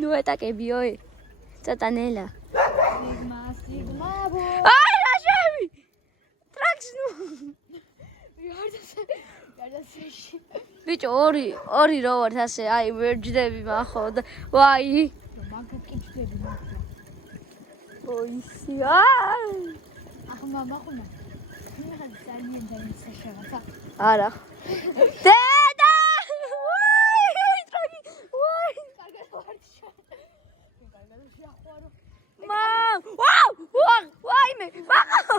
ნუ ეტაკები ой წატანელა სიგმა აი რა შევი ტრაქს ნუ ბიჭო ორი რო ვართ ასე აი ვერ ჯდები მახო და ვაი მაგათ კი ჯდები მაგათ ოისი ახლა მახუნა მე ძალიან დაინტერესება არა დედა ვაი ტრაქი ვაი მამ ვაი მე მახო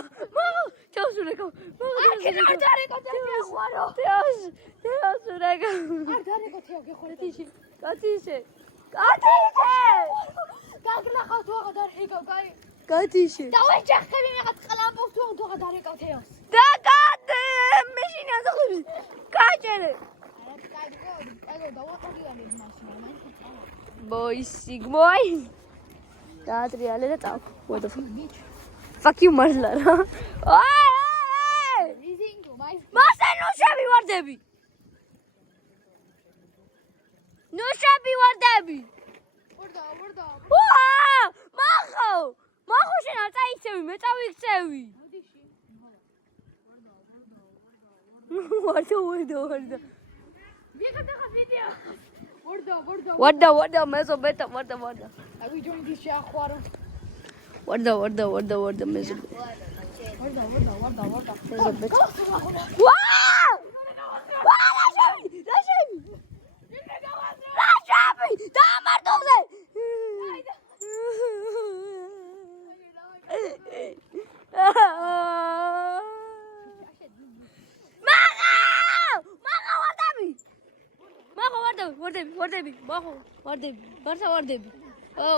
ჩავსურეკო არ დარეკო თეახვარო თეასურეკო არ დარეკო თეა გეხორეთი კათიშე გაგლახავ თუ აღარ დარეკო კაი კათიშე დავეჯახები მეღაც ყლამბოს თუ აღარ დარეკო თეას და კატე მეშინი აზოხები კაჭერე კაი დავაყრიანი მაშინ ბოი სიგმოი დაატრიალე და წავ what the fuck you მარლა რა აი მასე ნუშები ვარდები ნუშები ვარდები მახო შენ არ წაიქცევი მე წავიქცევი ვარდა ვიღაცა ვიდეო ვარდა მეზო ბეტა ვარდა I will join this შეახვარო ვარდა მეზო ვარდა მეზო ბეტა რაშები დამარტოზე ვარდები ვარდები ო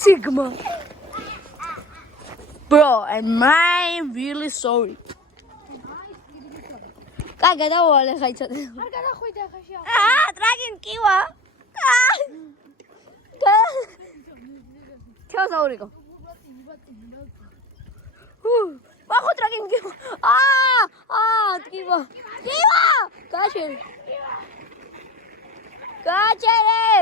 Sigma bro am I really sorry კაგა დავალე ხაი ცოტა არ გადახვიდე ხაშია ტრაგინ კივა თეოსაურიკო მახო ტრაგინ კივა კივა გაჩერე